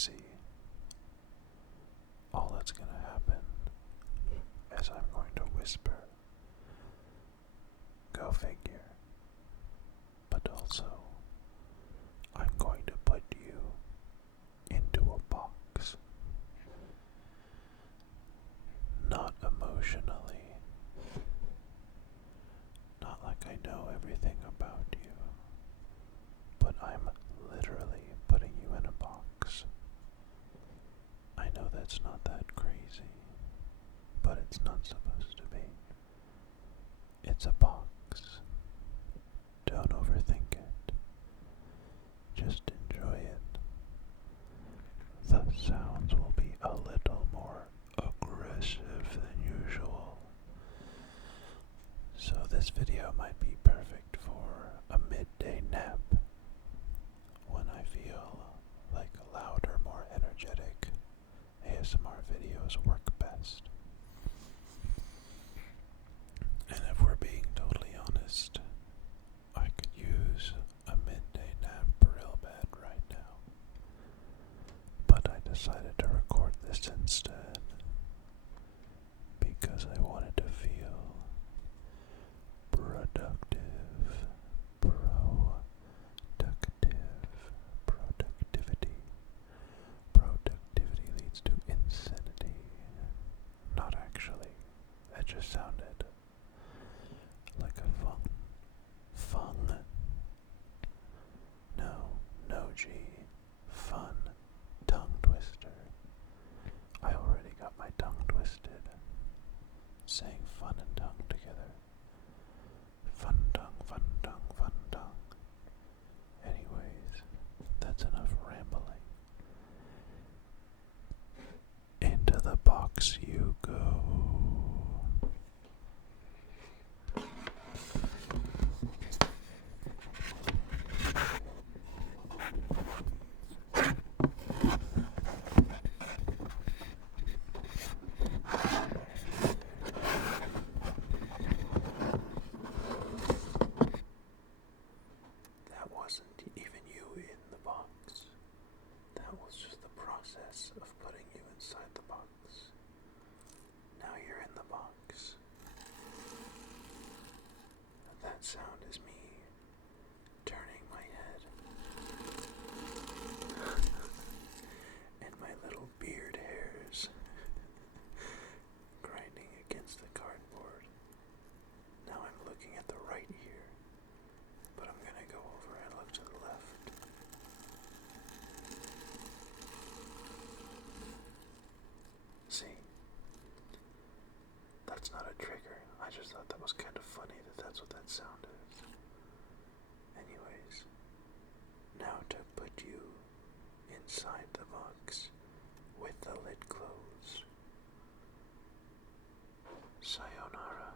crazy. All that's going to happen is I'm going to whisper. Go figure. But also, I'm going to put you into a box. Not emotionally. Not like I know everything about you. But I'm literally putting you in a box. I know that's not that crazy, but it's not supposed to be. It's a box. Don't overthink it. Just enjoy it. The sounds will be a little more aggressive than usual. So this video might be perfect for a midday nap when I feel like louder, more energetic ASMR videos work best. And if we're being totally honest, I could use a midday nap real bad right now. But I decided to record this instead because I wanted to feel productive, productivity. Productivity leads to insanity. Not actually. That just sounded like a fun. No G. Fun tongue twister. I already got my tongue twisted saying fun and tongue together. Fun tongue, fun tongue, fun tongue. Anyways, that's enough rambling. Into the box you go. That wasn't even you in the box. That was just the process of putting you inside the box. Now you're in the box. That sound is me turning my head. And my little beard hairs grinding against the cardboard. Now I'm looking at the right ear, but I'm gonna go over and look to the left. See? That's not a trigger. I just thought that was kind of funny that that's what that sound is. Anyways, now to put you inside the box with the lid closed. Sayonara.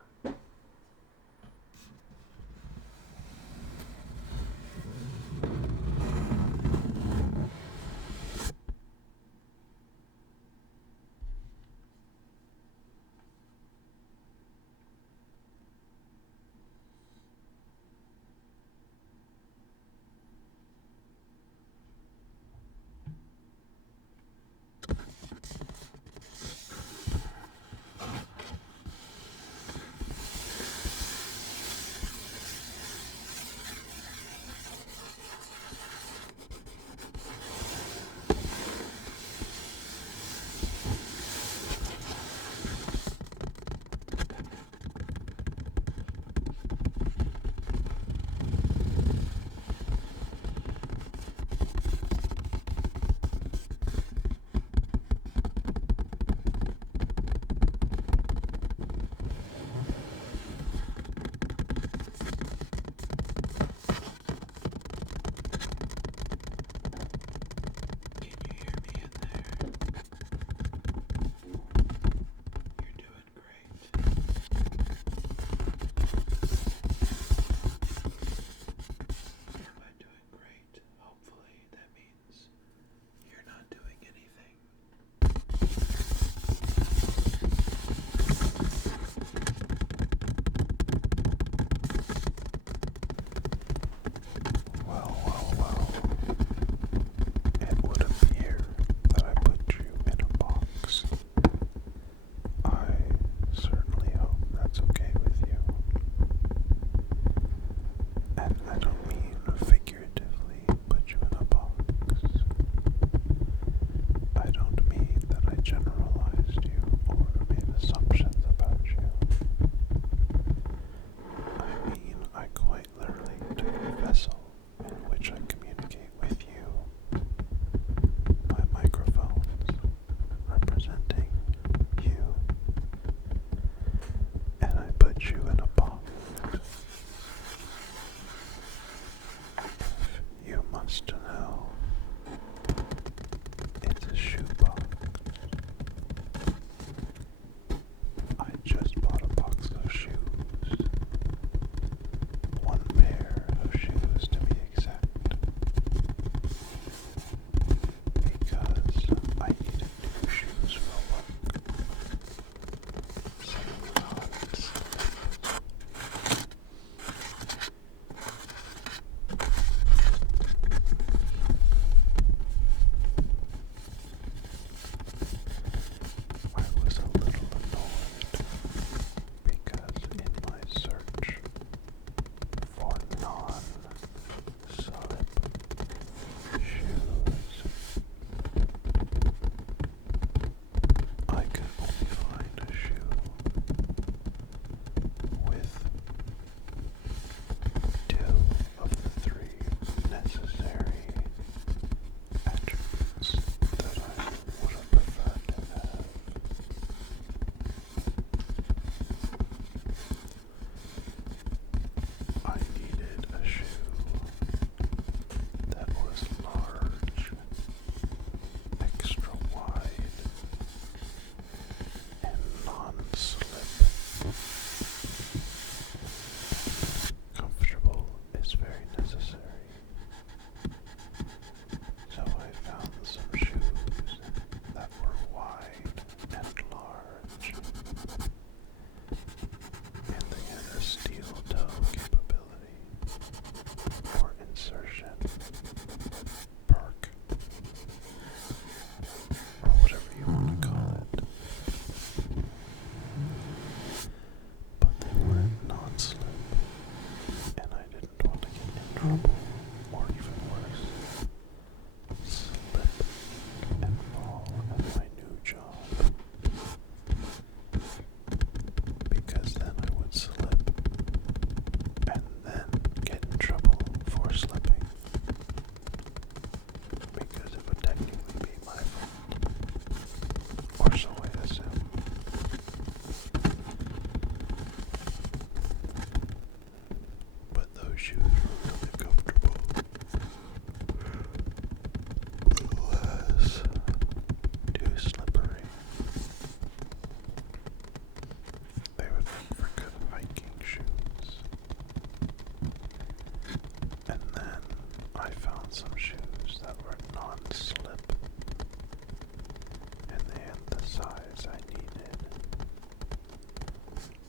size I needed,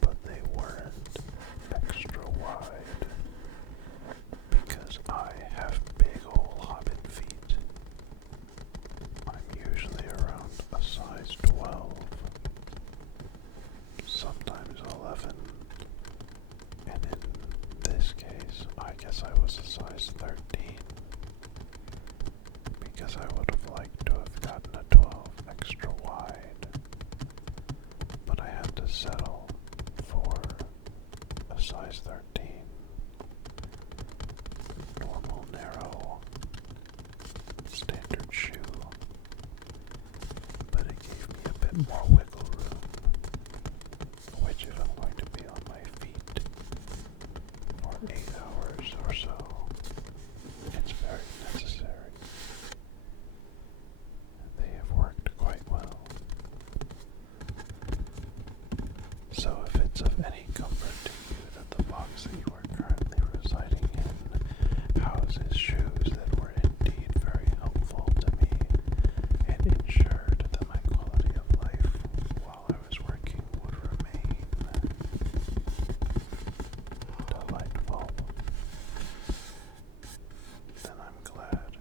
but they weren't extra wide because I have big ol' hobbit feet. I'm usually around a size 12, sometimes 11, and in this case, I guess I was a size 13, because I would have liked to have gotten a 12 extra wide, but I had to settle for a size 13, normal, narrow, standard shoe, but it gave me a bit more wiggle room, which if I'm going to be on my feet for 8 hours or so, it's very necessary. They have worked quite well. So if it's of any comfort to you that the box that you are currently residing in houses shoes that were indeed very helpful to me and ensured that my quality of life while I was working would remain delightful, then I'm glad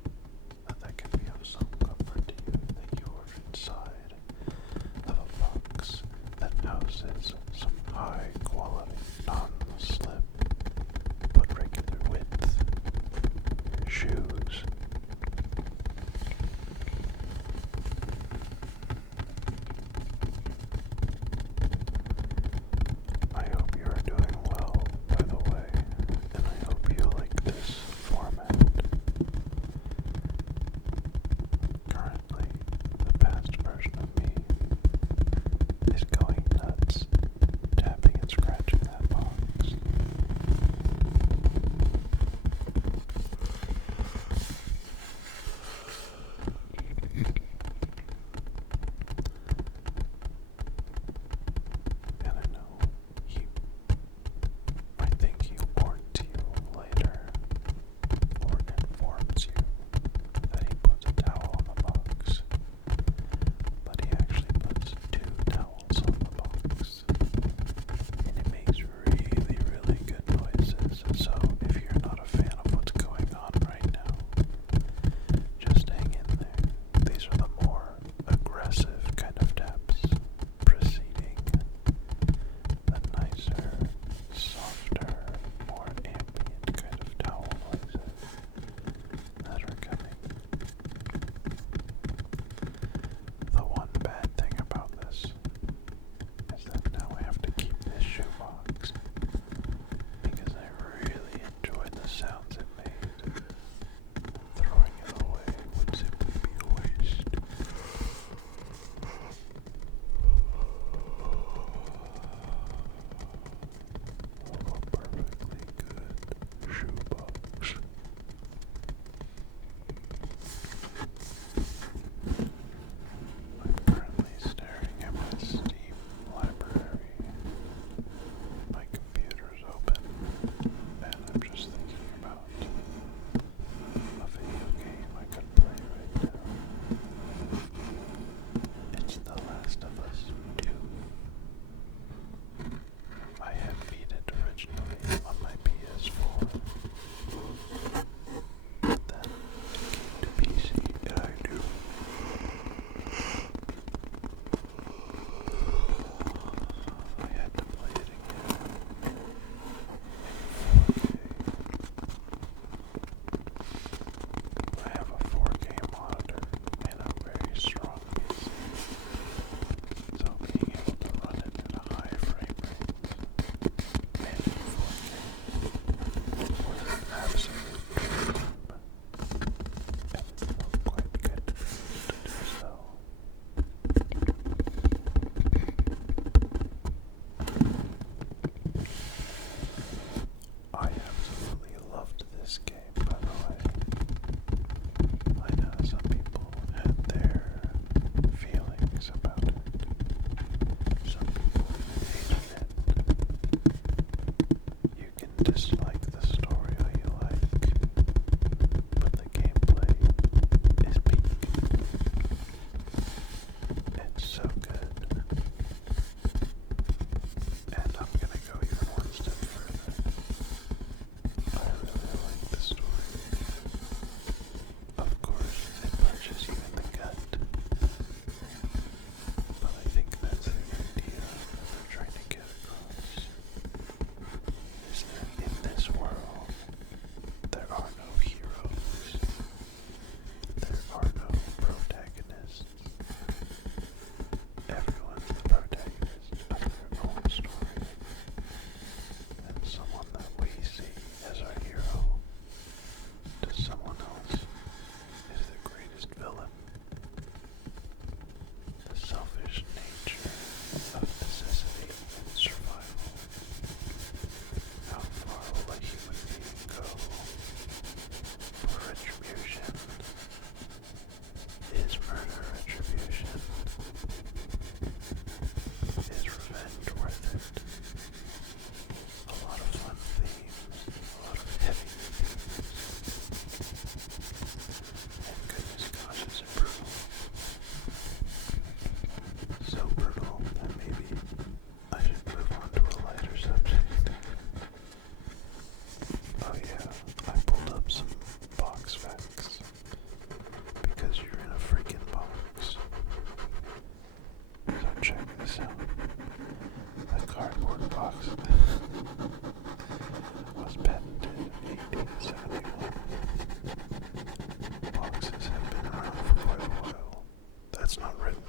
that can be of some comfort to you that you are inside of a box that houses some high quality, non-slip, but regular width shoes. I hope you are doing well, by the way, and I hope you like this format. Currently, the past version of me is going nuts, tapping and scratching that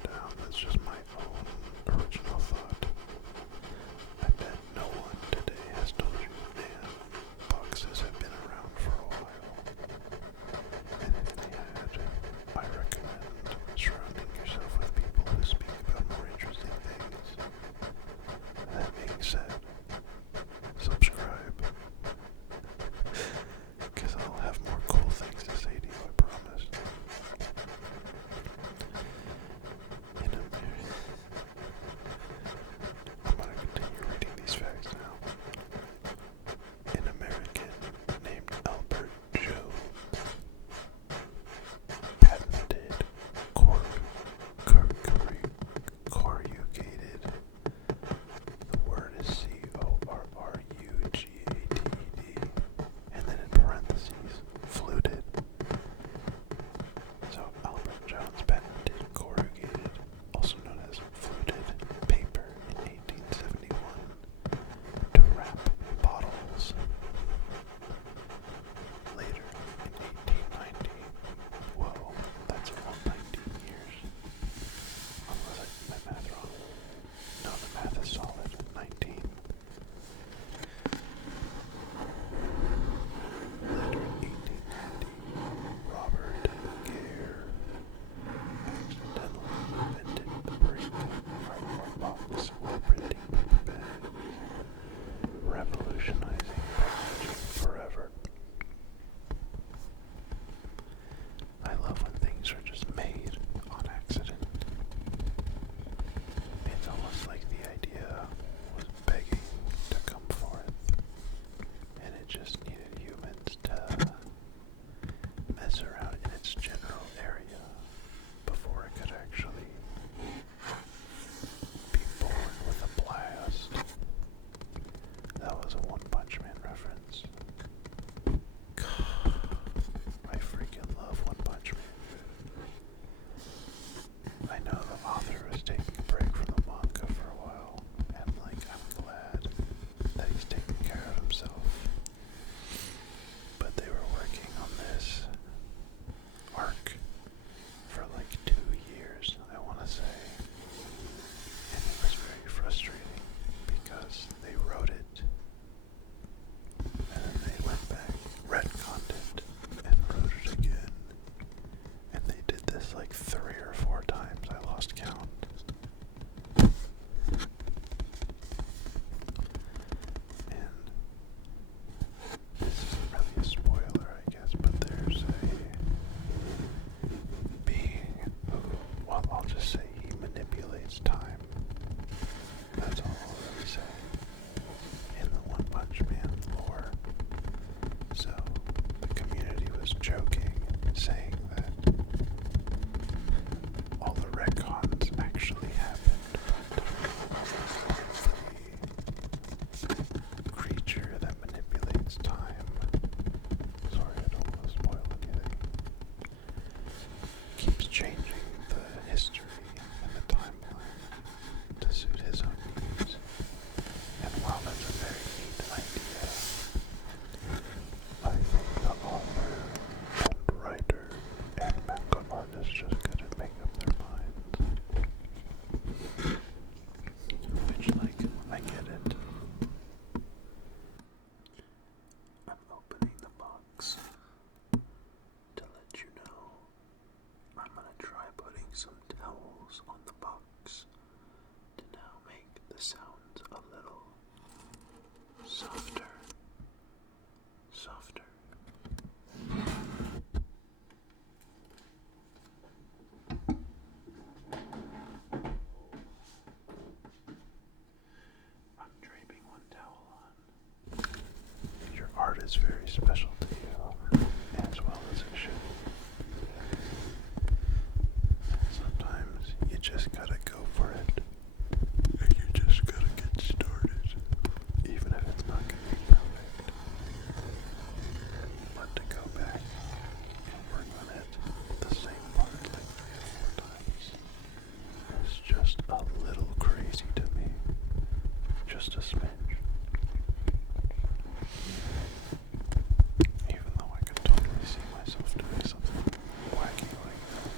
down. That's just my own original thought. I bet no one today has told you, man, boxes have been around for a while. And if they had, I recommend surrounding yourself with people who speak about more interesting things. That being said, subscribe, because I'll have more cool things to say to you, I promise. I'm going to continue reading these facts now. An American named Albert Jones patented corrugated. The word is corrugated, and then in parentheses, fluted. So Albert Jones patented corrugated, also known as fluted paper, in 1871 to wrap bottles. Later, in 1890, whoa, that's almost 19 years. Unless I did my math wrong. No, the math is solid. 19. Later, in 1890, Robert Gare accidentally invented the break cardboard box with printing paper bags, revolutionizing packaging forever. I love when things are just made on accident. It's almost like the idea was begging to come forth, and it just needed humans to mess around in its general area before it could actually be born with a blast. That was a One Punch Man reference. I freaking love One Punch Man. I know the author was taking a break from the manga for a while, and I'm glad that he's taking care of himself. But they were working on this arc for 2 years, I want to say, and it was very frustrating because they wrote it and then they went back, retconned it, and wrote it again, and they did this 3 or 4 times. I lost count. And this isn't really a spoiler, I guess, but there's a being who, well, I'll just say he manipulates time. That's all I'll really say in the One Punch Man lore. So the community was joking, saying that all the retcons actually happened, but the creature that manipulates time, sorry, I don't want to spoil anything, keeps changing the history and the timeline to suit his own needs. And while that's a very neat idea, I think the author and writer and manga artist just couldn't make up their minds. Which, I get it. I'm opening the box to let you know I'm gonna try putting some towels on the box to now make the sounds a little softer. I'm draping one towel on. Your art is very special to you, as well as it should. Sometimes you just gotta go for it, and you just gotta get started, even if it's not gonna be perfect. But to go back and work on it, the same part 3 or 4 times, is just a little crazy to me. Just a smidge. Even though I could totally see myself doing something wacky like that.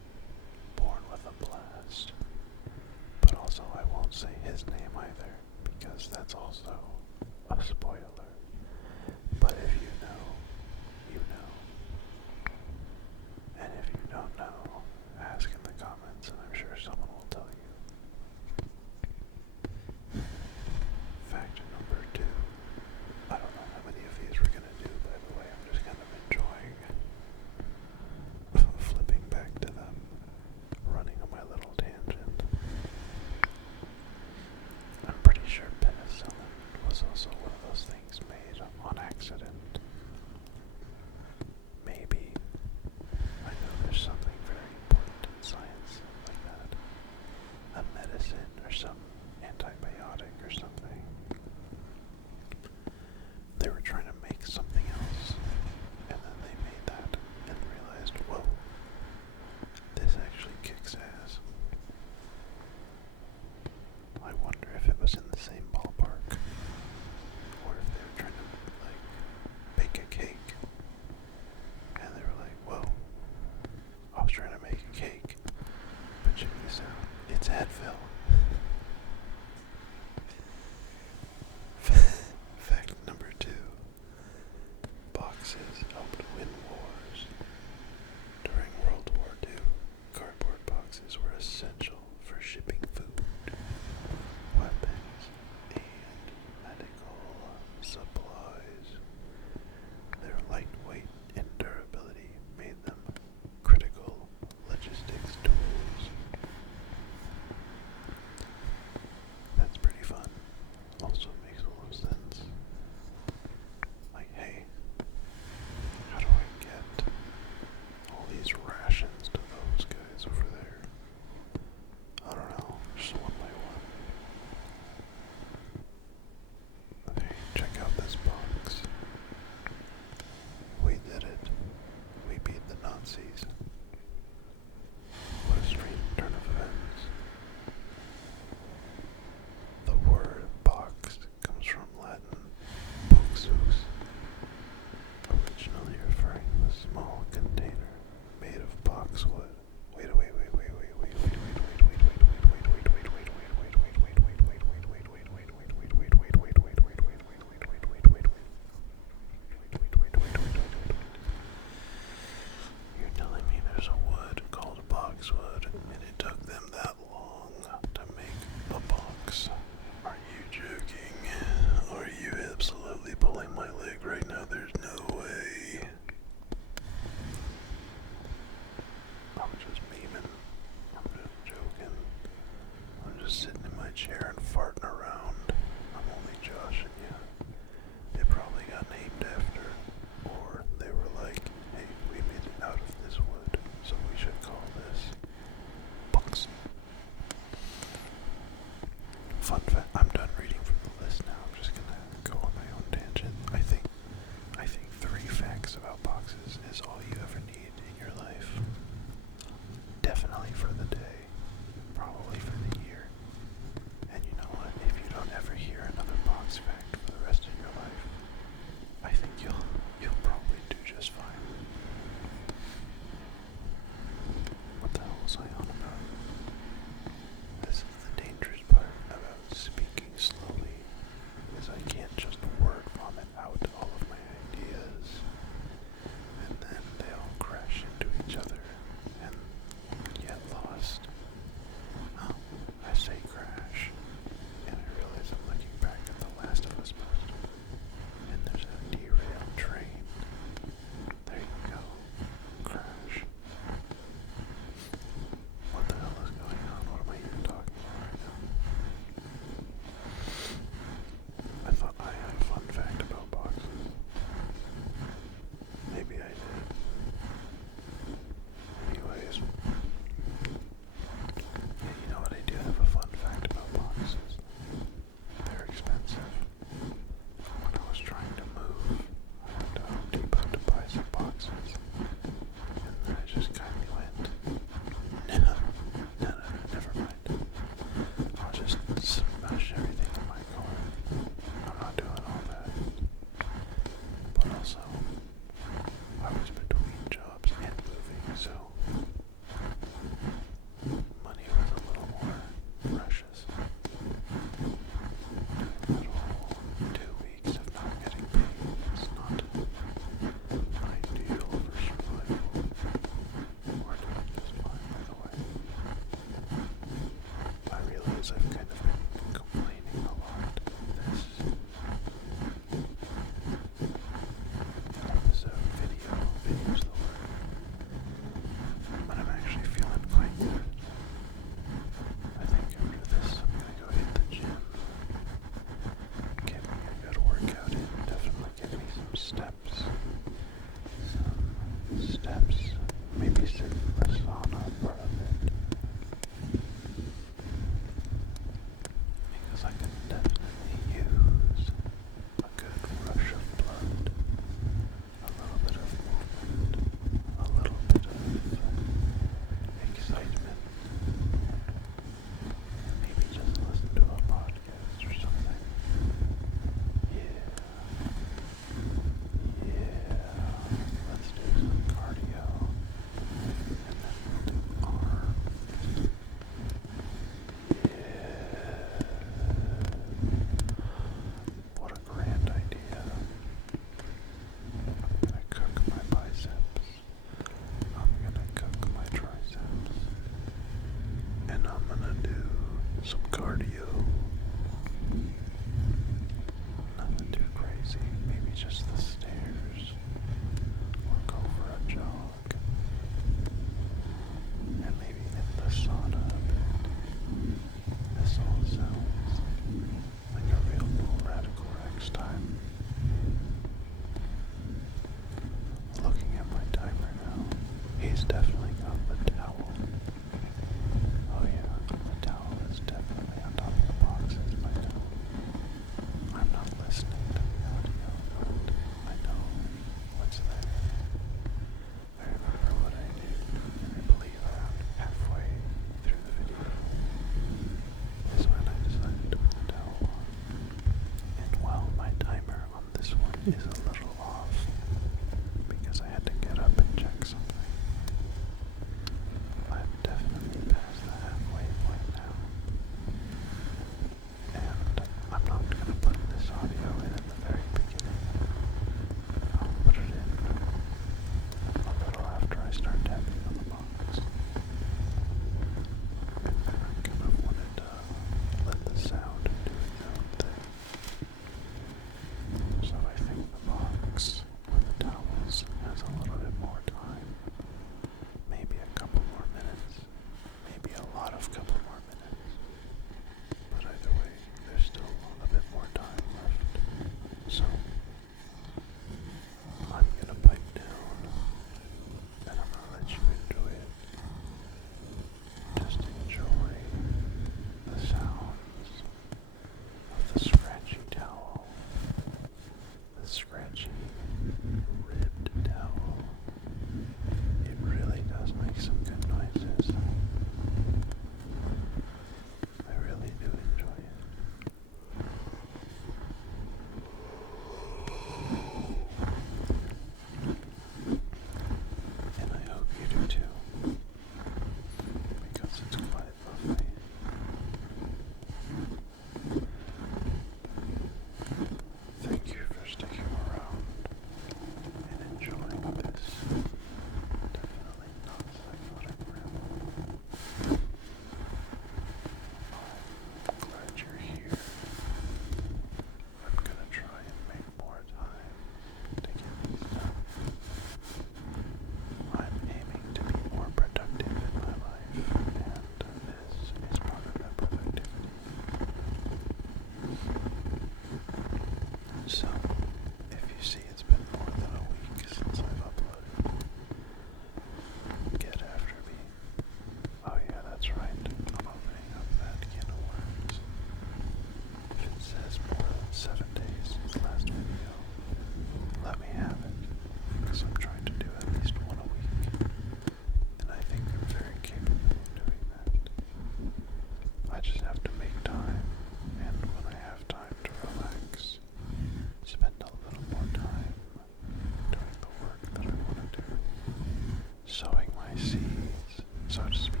sowing my seeds, so to speak.